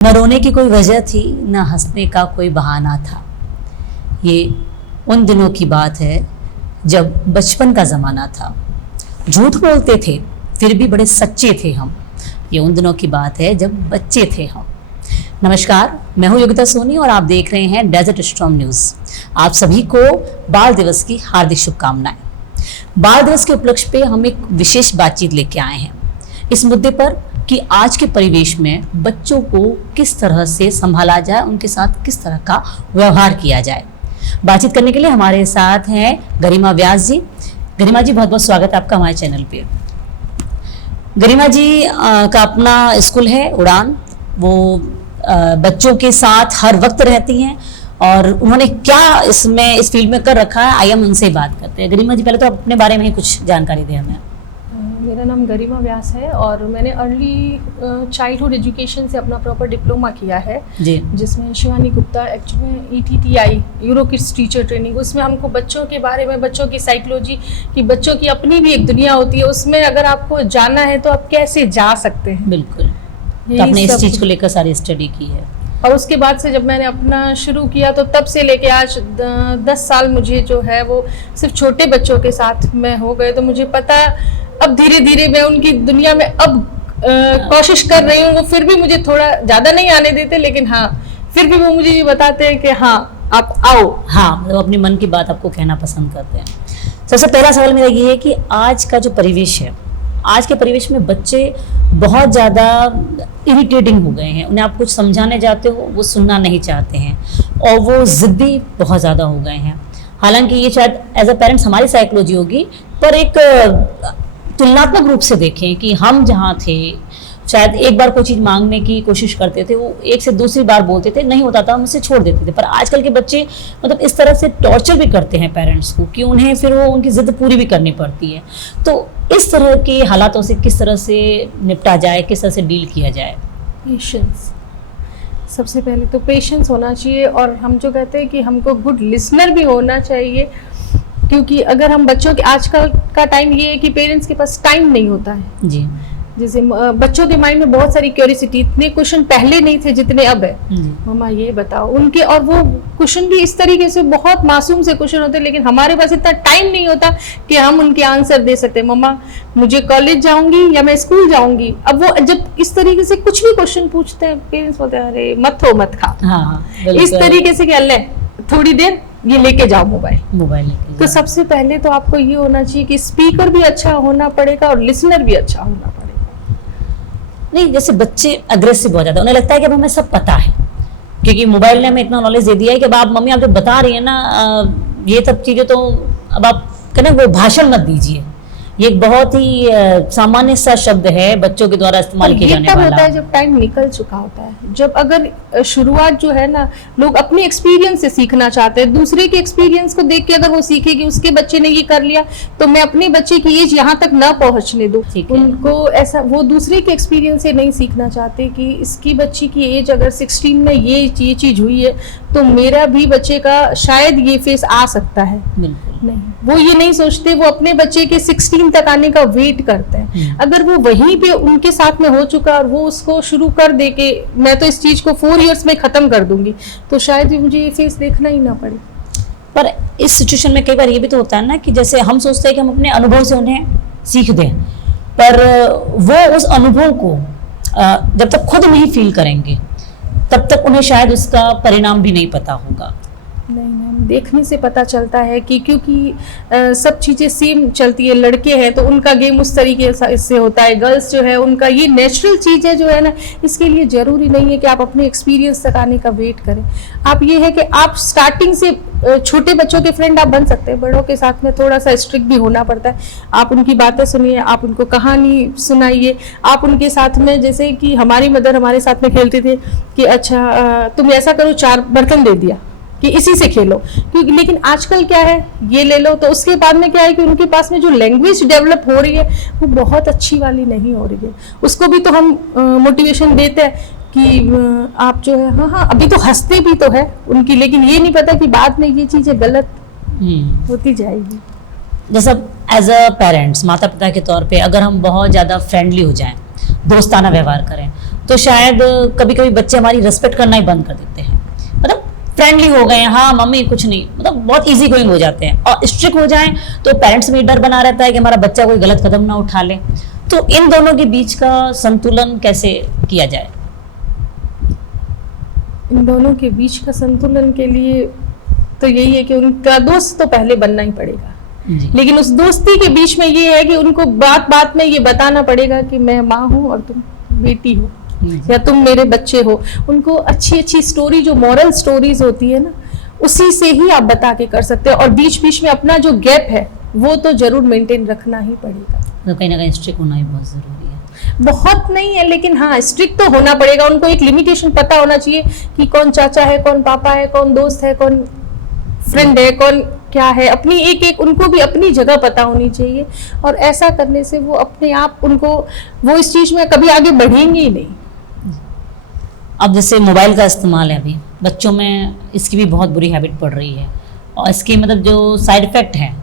न रोने की कोई वजह थी, न हंसने का कोई बहाना था। ये उन दिनों की बात है जब बचपन का ज़माना था। झूठ बोलते थे फिर भी बड़े सच्चे थे हम। ये उन दिनों की बात है जब बच्चे थे हम। नमस्कार, मैं हूँ योगिता सोनी और आप देख रहे हैं डेजर्ट स्टॉर्म न्यूज़। आप सभी को बाल दिवस की हार्दिक शुभकामनाएं। बाल दिवस के उपलक्ष्य पे हम एक विशेष बातचीत लेके आए हैं इस मुद्दे पर कि आज के परिवेश में बच्चों को किस तरह से संभाला जाए, उनके साथ किस तरह का व्यवहार किया जाए। बातचीत करने के लिए हमारे साथ हैं गरिमा व्यास जी। गरिमा जी, बहुत बहुत स्वागत है आपका हमारे चैनल पे। गरिमा जी का अपना स्कूल है उड़ान, वो बच्चों के साथ हर वक्त रहती हैं और उन्होंने क्या इसमें इस फील्ड में कर रखा है, आइए हम उनसे ही बात करते हैं। गरिमा जी, पहले तो आप अपने बारे में ही कुछ जानकारी दें हमें। मेरा नाम गरिमा व्यास है और मैंने अर्ली चाइल्डहुड एजुकेशन से अपना प्रॉपर डिप्लोमा किया है जी, जिसमें शिवानी गुप्ता एक्चुअली में ETTI euro kids teacher training, उसमें हमको बच्चों के बारे में, बच्चों की साइकोलॉजी की, बच्चों की अपनी भी एक दुनिया होती है, उसमें अगर आपको जाना है तो आप कैसे जा सकते हैं। बिल्कुल। तो आपने इस चीज़ को लेकर सारी स्टडी की है। और उसके बाद से जब मैंने अपना शुरू किया तो तब से लेके आज 10 साल मुझे जो है वो सिर्फ छोटे बच्चों के साथ में हो गए। तो मुझे पता अब धीरे धीरे मैं उनकी दुनिया में अब कोशिश कर रही हूँ। वो फिर भी मुझे थोड़ा ज़्यादा नहीं आने देते, लेकिन हाँ फिर भी वो मुझे ये बताते हैं कि हाँ आप आओ। हाँ, मतलब अपनी मन की बात आपको कहना पसंद करते हैं। सबसे पहला सवाल मेरा ये है कि आज का जो परिवेश है, आज के परिवेश में बच्चे बहुत ज़्यादा इरिटेटिंग हो गए हैं। उन्हें आप कुछ समझाने जाते हो वो सुनना नहीं चाहते हैं और वो ज़िद्दी बहुत ज़्यादा हो गए हैं। हालांकि ये शायद एज अ पेरेंट्स हमारी साइकोलॉजी होगी, पर एक तुलनात्मक रूप से देखें कि हम जहाँ थे शायद एक बार कोई चीज़ मांगने की कोशिश करते थे, वो एक से दूसरी बार बोलते थे, नहीं होता था हम उसे छोड़ देते थे। पर आजकल के बच्चे मतलब इस तरह से टॉर्चर भी करते हैं पेरेंट्स को कि उन्हें फिर वो उनकी ज़िद पूरी भी करनी पड़ती है। तो इस तरह के हालातों से किस तरह से निपटा जाए, किस तरह से डील किया जाए? पेशेंस, सबसे पहले तो पेशेंस होना चाहिए। और हम जो कहते हैं कि हमको गुड लिसनर भी होना चाहिए, क्योंकि अगर हम बच्चों के, आजकल का टाइम ये है कि पेरेंट्स के पास टाइम नहीं होता है। जी, जैसे बच्चों के माइंड में बहुत सारी क्यूरियोसिटी, इतने क्वेश्चन पहले नहीं थे जितने अब है। मम्मा ये बताओ उनके, और वो क्वेश्चन भी इस तरीके से बहुत मासूम से क्वेश्चन होते हैं, लेकिन हमारे पास इतना टाइम नहीं होता कि हम उनके आंसर दे सकते। मम्मा मुझे कॉलेज जाऊंगी या मैं स्कूल जाऊंगी। अब वो जब इस तरीके से कुछ भी क्वेश्चन पूछते हैं, पेरेंट्स बोलते हैं अरे मत हो मत खा। हाँ, इस तरीके से कि अल्लाह थोड़ी देर ये लेके जाओ मोबाइल लेके। तो सबसे पहले तो आपको ये होना चाहिए कि स्पीकर भी अच्छा होना पड़ेगा और लिसनर भी अच्छा होना पड़ेगा। नहीं, जैसे बच्चे अग्रेसिव हो जाते हैं, उन्हें लगता है कि अब हमें सब पता है, क्योंकि मोबाइल ने हमें इतना नॉलेज दे दिया है कि अब आप मम्मी आप जो बता रही है ना ये सब चीज़ें, तो अब आप कहना वो भाषण मत दीजिए। ये एक बहुत ही सामान्य सा शब्द है बच्चों के द्वारा इस्तेमाल किया जाने वाला। होता है जब टाइम निकल चुका होता है, जब अगर शुरुआत जो है ना, लोग अपने एक्सपीरियंस से सीखना चाहते हैं। दूसरे के एक्सपीरियंस को देख के अगर वो सीखे कि उसके बच्चे ने ये कर लिया तो मैं अपने बच्चे की एज यहाँ तक ना पहुँचने दूँ। उनको ऐसा, वो दूसरे के एक्सपीरियंस से नहीं सीखना चाहते कि इसकी बच्ची की एज अगर 16 में ये चीज़ हुई है तो मेरा भी बच्चे का शायद ये फेस आ सकता है। नहीं, वो ये नहीं सोचते, वो अपने बच्चे के 16 तक आने का वेट करते हैं। अगर वो वहीं पे उनके साथ में हो चुका और वो उसको शुरू कर दे के मैं तो इस चीज को 4 इयर्स में खत्म कर दूंगी, तो शायद मुझे ये फेस देखना ही ना पड़े। पर इस सिचुएशन में कई बार ये भी तो होता है ना कि जैसे हम सोचते हैं कि हम अपने अनुभव से उन्हें सीख दें, पर वो उस अनुभव को जब तक खुद नहीं फील करेंगे तब तक उन्हें शायद उसका परिणाम भी नहीं पता होगा। नहीं मैम, देखने से पता चलता है कि क्योंकि सब चीज़ें सेम चलती है। लड़के हैं तो उनका गेम उस तरीके से होता है, गर्ल्स जो है उनका ये नेचुरल चीज़ है जो है ना। इसके लिए ज़रूरी नहीं है कि आप अपने एक्सपीरियंस तक आने का वेट करें। आप ये है कि आप स्टार्टिंग से छोटे बच्चों के फ्रेंड आप बन सकते हैं, बड़ों के साथ में थोड़ा सा स्ट्रिक्ट भी होना पड़ता है। आप उनकी बातें सुनिए, आप उनको कहानी सुनाइए, आप उनके साथ में, जैसे कि हमारी मदर हमारे साथ में खेलते थे कि अच्छा तुम ऐसा करो, 4 बर्तन दे दिया कि इसी से खेलो। क्योंकि लेकिन आजकल क्या है, ये ले लो, तो उसके बाद में क्या है कि उनके पास में जो लैंग्वेज डेवलप हो रही है वो बहुत अच्छी वाली नहीं हो रही है। उसको भी तो हम मोटिवेशन देते हैं कि आप जो है हाँ अभी तो हंसते भी तो है उनकी, लेकिन ये नहीं पता कि बाद में ये चीज़ें गलत होती जाएगी। जैसा एज अ पेरेंट्स, माता पिता के तौर पे अगर हम बहुत ज़्यादा फ्रेंडली हो जाएं, दोस्ताना व्यवहार करें, तो शायद कभी कभी बच्चे हमारी रिस्पेक्ट करना ही बंद कर देते हैं, मतलब फ्रेंडली हो गए हैं, हाँ मम्मी कुछ नहीं, मतलब बहुत इजी गोइंग हो जाते हैं। और स्ट्रिक्ट हो जाएं तो पेरेंट्स में डर बना रहता है कि हमारा बच्चा कोई गलत कदम ना उठा ले। तो इन दोनों के बीच का संतुलन कैसे किया जाए? इन दोनों के बीच का संतुलन के लिए तो यही है कि उनका दोस्त तो पहले बनना ही पड़ेगा, लेकिन उस दोस्ती के बीच में ये है कि उनको बात बात में ये बताना पड़ेगा कि मैं माँ हूँ और तुम बेटी हो या तुम मेरे बच्चे हो। उनको अच्छी अच्छी स्टोरी, जो मॉरल स्टोरीज होती है ना, उसी से ही आप बता के कर सकते हो। और बीच बीच में अपना जो गैप है वो तो जरूर मेंटेन रखना ही पड़ेगा। तो कहीं ना कहीं स्ट्रिक्ट होना ही बहुत जरूरी है। बहुत नहीं है, लेकिन हाँ स्ट्रिक्ट तो होना पड़ेगा। उनको एक लिमिटेशन पता होना चाहिए कि कौन चाचा है, कौन पापा है, कौन दोस्त है, कौन फ्रेंड है, कौन क्या है। अपनी एक एक उनको भी अपनी जगह पता होनी चाहिए, और ऐसा करने से वो अपने आप उनको वो इस चीज में कभी आगे बढ़ेंगे ही नहीं। अब जैसे मोबाइल का इस्तेमाल है, अभी बच्चों में इसकी भी बहुत बुरी हैबिट पड़ रही है, और इसके मतलब जो साइड इफेक्ट हैं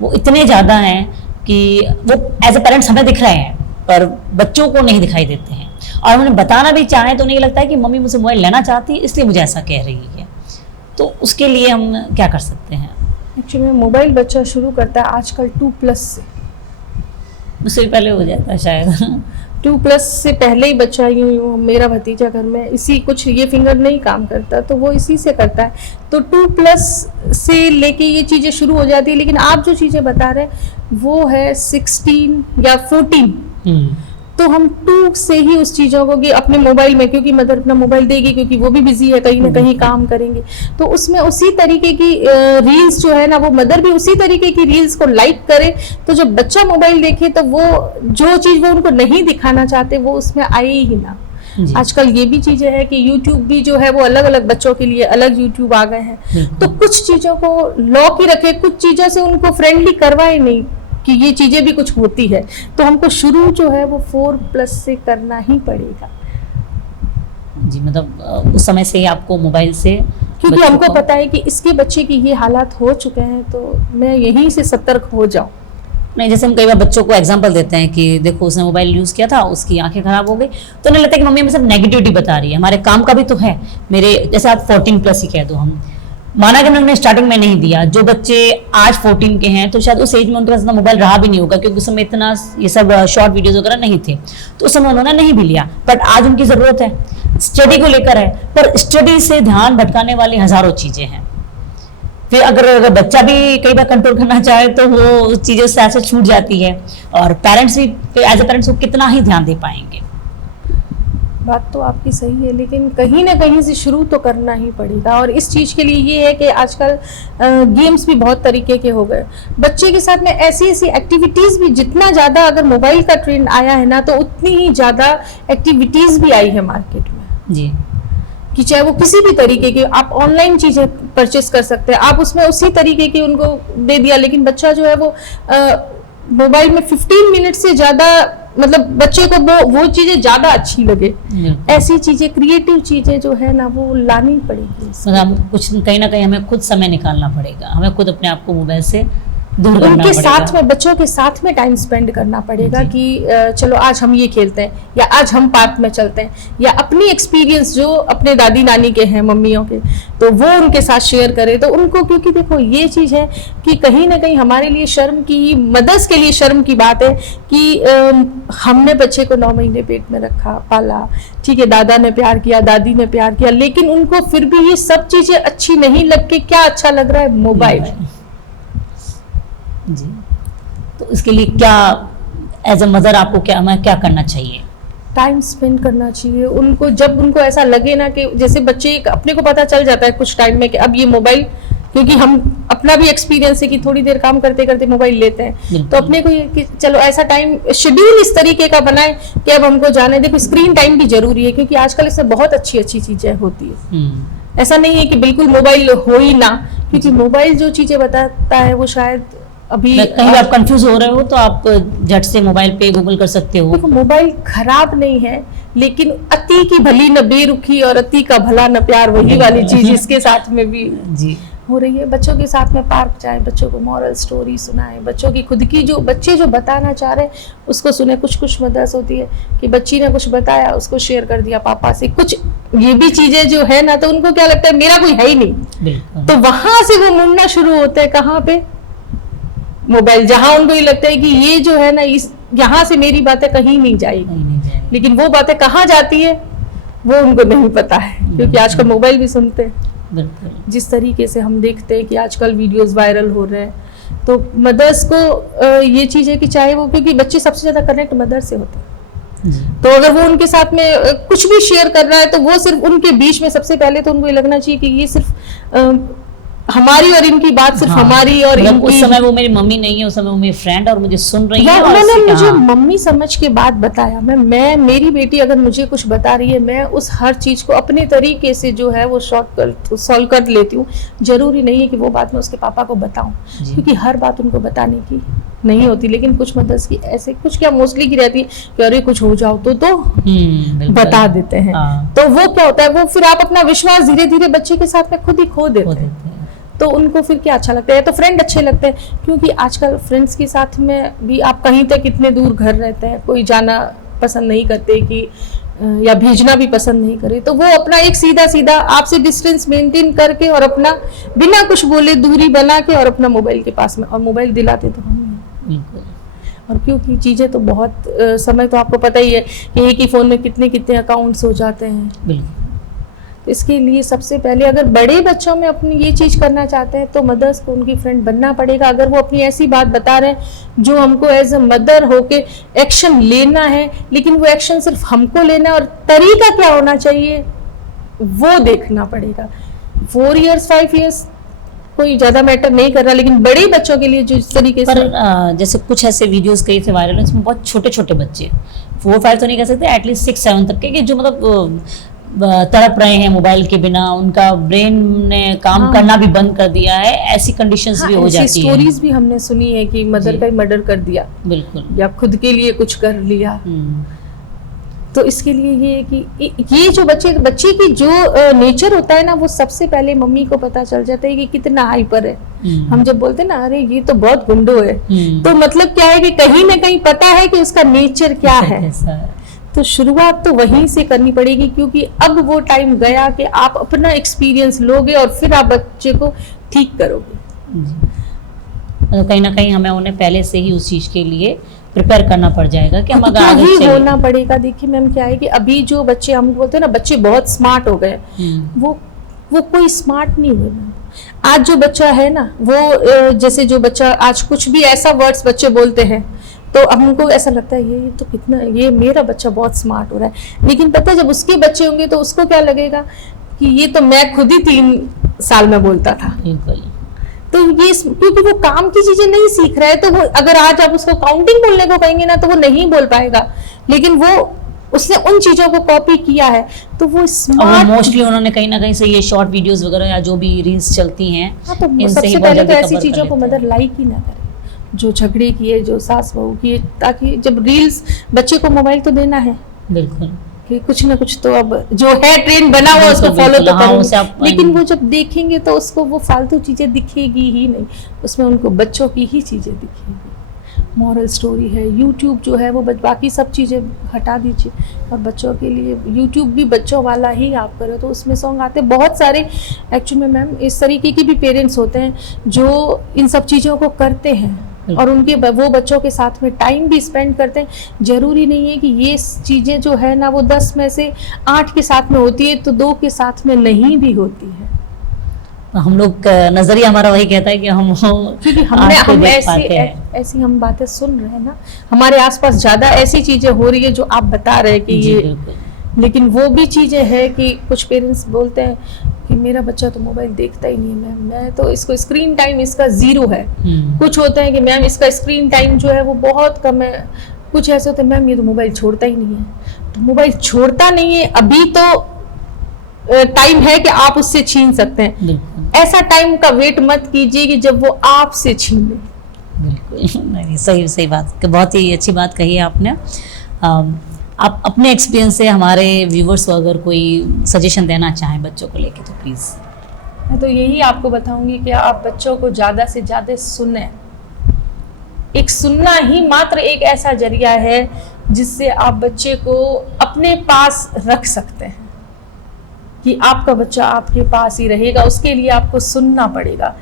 वो इतने ज़्यादा हैं कि वो एज ए पेरेंट्स हमें दिख रहे हैं पर बच्चों को नहीं दिखाई देते हैं। और उन्हें बताना भी चाहें तो नहीं लगता है कि मम्मी मुझसे मोबाइल लेना चाहती है इसलिए मुझे ऐसा कह रही है। तो उसके लिए हम क्या कर सकते हैं? एक्चुअली मोबाइल बच्चा शुरू करता है आजकल 2+ से, उससे भी पहले हो जाता है शायद। 2+ से पहले ही बच्चा यूँ मेरा भतीजा घर में इसी कुछ ये फिंगर नहीं काम करता तो वो इसी से करता है। तो 2+ से लेके ये चीज़ें शुरू हो जाती है। लेकिन आप जो चीज़ें बता रहे हैं वो है 16 या 14। तो हम 2 से ही उस चीज़ों को कि अपने मोबाइल में, क्योंकि मदर अपना मोबाइल देगी क्योंकि वो भी बिजी है, कहीं ना कहीं काम करेंगे, तो उसमें उसी तरीके की रील्स जो है ना, वो मदर भी उसी तरीके की रील्स को लाइक करे। तो जब बच्चा मोबाइल देखे तो वो जो चीज़ वो उनको नहीं दिखाना चाहते वो उसमें आए ही ना। आजकल ये भी चीजें हैं कि YouTube भी जो है वो अलग अलग बच्चों के लिए अलग YouTube आ गए हैं। तो कुछ चीजों को लॉक ही रखे, कुछ चीजों से उनको फ्रेंडली करवाए नहीं कि ये चीजें भी कुछ होती है। तो हमको शुरू जो है वो 4+ से करना ही पड़ेगा जी। मतलब उस समय से ही आपको मोबाइल से, क्योंकि हमको पता है कि इसके बच्चे की ये हालात हो चुके हैं तो मैं यहीं से सतर्क हो जाऊं। नहीं, जैसे हम कई बार बच्चों को एग्जांपल देते हैं कि देखो उसने मोबाइल यूज़ किया था, उसकी आंखें खराब हो गई, तो उन्हें लगता है कि मम्मी हमें सब नेगेटिविटी बता रही है, हमारे काम का भी तो है। मेरे जैसे आप 14+ ही कह दो, हम माना कि उन्होंने स्टार्टिंग में नहीं दिया। जो बच्चे आज 14 के हैं तो शायद उस एज में उनके पास इतना मोबाइल रहा भी नहीं होगा, क्योंकि उस समय इतना ये सब शॉर्ट वीडियोज वगैरह नहीं थे, तो उस समय उन्होंने नहीं भी लिया। बट आज उनकी ज़रूरत है, स्टडी को लेकर है, पर स्टडी से ध्यान भटकाने वाली हज़ारों चीज़ें हैं। फिर अगर बच्चा भी कई बार कंट्रोल करना चाहे तो वो चीज़ें उससे ऐसे छूट जाती है, और पेरेंट्स भी एज ए पेरेंट्स को कितना ही ध्यान दे पाएंगे। बात तो आपकी सही है, लेकिन कहीं ना कहीं से शुरू तो करना ही पड़ेगा। और इस चीज़ के लिए ये है कि आजकल गेम्स भी बहुत तरीके के हो गए। बच्चे के साथ में ऐसी ऐसी एक्टिविटीज़ भी, जितना ज़्यादा अगर मोबाइल का ट्रेंड आया है ना, तो उतनी ही ज़्यादा एक्टिविटीज़ भी आई है मार्केट में जी, कि चाहे वो किसी भी तरीके की आप ऑनलाइन चीज़ें परचेस कर सकते हैं, आप उसमें उसी तरीके की उनको दे दिया। लेकिन बच्चा जो है वो मोबाइल में 15 मिनट से ज़्यादा, मतलब बच्चे को वो चीज़ें ज़्यादा अच्छी लगे, ऐसी चीज़ें, क्रिएटिव चीज़ें जो है ना वो लानी पड़ेगी। मतलब कुछ कहीं ना कहीं हमें खुद समय निकालना पड़ेगा, हमें खुद अपने आप को मोबाइल से दूर करना उनके साथ में, बच्चों के साथ में टाइम स्पेंड करना पड़ेगा कि चलो आज हम ये खेलते हैं, या आज हम पार्क में चलते हैं, या अपनी एक्सपीरियंस जो अपने दादी नानी के हैं, मम्मियों के, तो वो उनके साथ शेयर करें। तो उनको, क्योंकि देखो ये चीज़ है कि कहीं ना कहीं हमारे लिए शर्म की, मदर्स के लिए शर्म की बात है कि हमने बच्चे को 9 महीने पेट में रखा, पाला, ठीक है, दादा ने प्यार किया, दादी ने प्यार किया, लेकिन उनको फिर भी ये सब चीज़ें अच्छी नहीं लग के क्या अच्छा लग रहा है? मोबाइल जी। तो इसके लिए क्या एज अ मदर आपको क्या करना चाहिए? टाइम स्पेंड करना चाहिए उनको। जब उनको ऐसा लगे ना कि जैसे बच्चे, अपने को पता चल जाता है कुछ टाइम में कि अब ये मोबाइल, क्योंकि हम अपना भी एक्सपीरियंस है कि थोड़ी देर काम करते करते मोबाइल लेते हैं, तो अपने को ये कि चलो ऐसा टाइम शेड्यूल इस तरीके का बनाए कि अब हमको जाने। देखो स्क्रीन टाइम भी जरूरी है, क्योंकि आजकल इसमें बहुत अच्छी अच्छी चीजें होती है। ऐसा नहीं है कि बिल्कुल मोबाइल हो ही ना, क्योंकि मोबाइल जो चीजें बताता है वो शायद अभी कहीं आप कंफ्यूज हो रहे हो तो आप झट से मोबाइल पे गूगल कर सकते हो। देखो मोबाइल खराब नहीं है, लेकिन अति की भली न बेरुखी और अति का भला न प्यार, वही वाली चीज इसके साथ में भी जी हो रही है। बच्चों के साथ में पार्क जाए, बच्चों को मॉरल स्टोरी सुनाए, बच्चों की खुद की जो बच्चे जो बताना चाह रहे हैं उसको सुने। कुछ मदर्स होती है कि बच्ची ने कुछ बताया, उसको शेयर कर दिया पापा से, कुछ ये भी चीजें जो है ना, तो उनको क्या लगता है मेरा कोई है ही नहीं, तो वहां से वो मुड़ना शुरू होता है कहाँ पे, मोबाइल, जहां उनको ये लगता है कि ये जो है ना, इस यहाँ से मेरी बातें कहीं नहीं जाएगी, लेकिन वो बातें कहाँ जाती है वो उनको नहीं पता है, क्योंकि आजकल मोबाइल भी सुनते हैं। जिस तरीके से हम देखते हैं कि आजकल वीडियोस वायरल हो रहे हैं, तो मदर्स को ये चीज़ है कि चाहे वो, क्योंकि बच्चे सबसे ज़्यादा कनेक्ट मदर से होते हैं, तो अगर वो उनके साथ में कुछ भी शेयर कर रहा है तो वो सिर्फ उनके बीच में, सबसे पहले तो उनको ये लगना चाहिए कि ये सिर्फ हमारी और इनकी बात सिर्फ हमारी और मतलब इनकी। उस समय वो मेरी मम्मी नहीं है, उस समय वो मेरी फ्रेंड और मुझे सुन रही है, और उन्होंने मुझे मम्मी समझ के बात बताया। मैं मेरी बेटी अगर मुझे कुछ बता रही है, मैं उस हर चीज को अपने तरीके से जो है वो सॉल्व कर लेती हूँ। जरूरी नहीं है कि वो बात मैं उसके पापा को बताऊं, क्योंकि हर बात उनको बताने की नहीं होती, लेकिन कुछ मदर्स की ऐसे, कुछ क्या मोस्टली की रहती है कि अरे कुछ हो जाओ तो बता देते हैं। तो वो क्या होता है, वो फिर आप अपना विश्वास धीरे धीरे बच्चे के साथ में खुद ही खो देते हैं। तो उनको फिर क्या अच्छा लगता है, तो फ्रेंड अच्छे लगते हैं, क्योंकि आजकल फ्रेंड्स के साथ में भी आप कहीं तक इतने दूर घर रहते हैं, कोई जाना पसंद नहीं करते कि या भेजना भी पसंद नहीं करे, तो वो अपना एक सीधा सीधा आपसे डिस्टेंस मेंटेन करके और अपना बिना कुछ बोले दूरी बना के और अपना मोबाइल के पास में, और मोबाइल दिलाते तो हम नहीं। और क्योंकि चीज़ें तो बहुत समय तो आपको पता ही है कि एक ही फ़ोन में कितने कितने अकाउंट्स हो जाते हैं। बिल्कुल। इसके लिए सबसे पहले अगर बड़े बच्चों में अपनी ये चीज़ करना चाहते हैं तो मदर्स को उनकी फ्रेंड बनना पड़ेगा। अगर वो अपनी ऐसी बात बता रहे हैं जो हमको एज ए मदर होके एक्शन लेना है, लेकिन वो एक्शन सिर्फ हमको लेना है और तरीका क्या होना चाहिए वो देखना पड़ेगा। 4 years 5 years कोई ज़्यादा मैटर नहीं कर रहा, लेकिन बड़े बच्चों के लिए जो इस तरीके से, जैसे कुछ ऐसे वीडियोस कई थे वायरल, इसमें बहुत छोटे छोटे बच्चे, 4-5 तो नहीं कह सकते, एटलीस्ट 6-7 तक के, कि जो मतलब तड़प रहे हैं मोबाइल के बिना, उनका ब्रेन ने काम करना भी बंद कर दिया है, ऐसी कंडीशंस भी हो जाती है। स्टोरीज भी हमने सुनी है कि मदर का मर्डर कर दिया, बिल्कुल, या खुद के लिए कुछ कर लिया। तो इसके लिए ये कि ये जो बच्चे की जो नेचर होता है ना, वो सबसे पहले मम्मी को पता चल जाता है कि कितना हाइपर है। हम जब बोलते हैं ना अरे ये तो बहुत गुंडो है, तो मतलब क्या है कि कहीं ना कहीं पता है कि उसका नेचर क्या है। तो शुरुआत तो वहीं से करनी पड़ेगी, क्योंकि अब वो टाइम गया कि आप अपना एक्सपीरियंस लोगे और फिर आप बच्चे को ठीक करोगे। कहीं ना कहीं हमें उन्हें पहले से ही उस चीज के लिए प्रिपेयर करना पड़ जाएगा कि हम अगर आगे ही होना पड़ेगा। देखिए मैम क्या है कि अभी जो बच्चे, हम बोलते हैं ना बच्चे बहुत स्मार्ट हो गए, वो कोई स्मार्ट नहीं हुए। आज जो बच्चा है ना, वो जैसे जो बच्चा आज कुछ भी ऐसा वर्ड्स बच्चे बोलते हैं तो हमको ऐसा लगता है ये तो कितना, ये मेरा बच्चा बहुत स्मार्ट हो रहा है, लेकिन पता है जब उसके बच्चे होंगे तो उसको क्या लगेगा कि ये तो मैं खुद ही 3 साल में बोलता था। तो ये क्योंकि वो काम की चीजें नहीं सीख रहा है, तो वो अगर आज आप उसको काउंटिंग बोलने को कहेंगे ना तो वो नहीं बोल पाएगा, लेकिन वो उसने उन चीजों को कॉपी किया है तो वो स्मार्ट। मोस्टली उन्होंने कहीं ना कहीं से ये शॉर्ट वीडियोस वगैरह या जो भी रील्स चलती हैं, तो सबसे पहले तो ऐसी चीजों को मदर लाइक ही ना करे, जो झगड़े किए, जो सास बहू किए, ताकि जब रील्स, बच्चे को मोबाइल तो देना है बिल्कुल कि कुछ ना कुछ तो अब जो है ट्रेंड बना हुआ उसको फॉलो तो करेंगे, लेकिन वो जब देखेंगे तो उसको वो फालतू चीजें दिखेगी ही नहीं, उसमें उनको बच्चों की ही चीजें दिखेगी। मॉरल स्टोरी है, यूट्यूब जो है वो बाकी सब चीज़ें हटा दीजिए और बच्चों के लिए यूट्यूब भी बच्चों वाला ही आप करो तो उसमें सॉन्ग आते हैं बहुत सारे। एक्चुअली में मैम इस तरीके के भी पेरेंट्स होते हैं जो इन सब चीज़ों को करते हैं और उनके वो बच्चों के साथ में टाइम भी स्पेंड करते हैं। ज़रूरी नहीं है कि ये चीज़ें जो है ना वो 10 में से 8 के साथ में होती है तो 2 के साथ में नहीं भी होती है। हम लोग नजरिया हमारा वही कहता है कि क्योंकि हम ऐसी हम बातें सुन रहे हैं ना, हमारे आसपास ज्यादा ऐसी चीजें हो रही है जो आप बता रहे हैं कि ये, लेकिन वो भी चीजें हैं कि कुछ पेरेंट्स बोलते हैं कि मेरा बच्चा तो मोबाइल देखता ही नहीं है मैम, मैं तो इसको स्क्रीन टाइम इसका 0 है। कुछ होते हैं कि मैम इसका स्क्रीन टाइम जो है वो बहुत कम है। कुछ ऐसे होते हैं मैम ये तो मोबाइल छोड़ता ही नहीं है। तो मोबाइल छोड़ता नहीं है, अभी तो टाइम है कि आप उससे छीन सकते हैं। ऐसा टाइम का वेट मत कीजिए कि जब वो आपसे छीन ले। बिल्कुल नहीं, सही बात, बहुत ही अच्छी बात कही है आपने। आप अपने एक्सपीरियंस से हमारे व्यूवर्स को अगर कोई सजेशन देना चाहें बच्चों को लेके तो प्लीज़। मैं तो यही आपको बताऊंगी कि आप बच्चों को ज़्यादा से ज़्यादा सुने। एक सुनना ही मात्र एक ऐसा जरिया है जिससे आप बच्चे को अपने पास रख सकते हैं, कि आपका बच्चा आपके पास ही रहेगा। उसके लिए आपको सुनना पड़ेगा।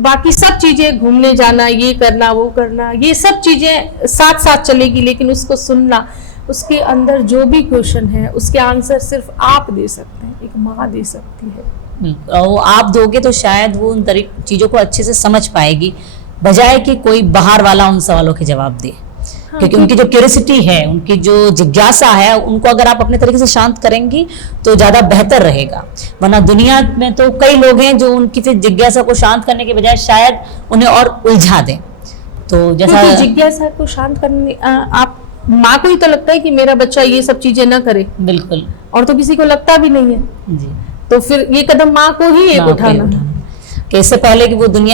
बाकी सब चीज़ें, घूमने जाना, ये करना, वो करना, ये सब चीज़ें साथ साथ चलेगी, लेकिन उसको सुनना, उसके अंदर जो भी क्वेश्चन है उसके आंसर सिर्फ आप दे सकते हैं, एक माँ दे सकती है। और आप दोगे तो शायद वो उन चीज़ों को अच्छे से समझ पाएगी, बजाय कि कोई बाहर वाला उन सवालों के जवाब दे। क्योंकि उनकी जो क्यूरियोसिटी है, उनकी जो जिज्ञासा है, उनको अगर आप अपने तरीके से शांत करेंगी तो ज़्यादा बेहतर रहेगा। वरना दुनिया में तो कई लोग हैं जो उनकी फिर जिज्ञासा को शांत करने के बजाय शायद उन्हें और उलझा दें। तो जैसा जिज्ञासा को शांत करने, आप माँ को ही तो लगता है कि मेरा बच्चा ये सब चीजें ना करे, बिल्कुल, और तो किसी को लगता भी नहीं है जी। तो फिर ये कदम माँ को ही एक उठाना है। कि इससे पहले कि वो दुनिया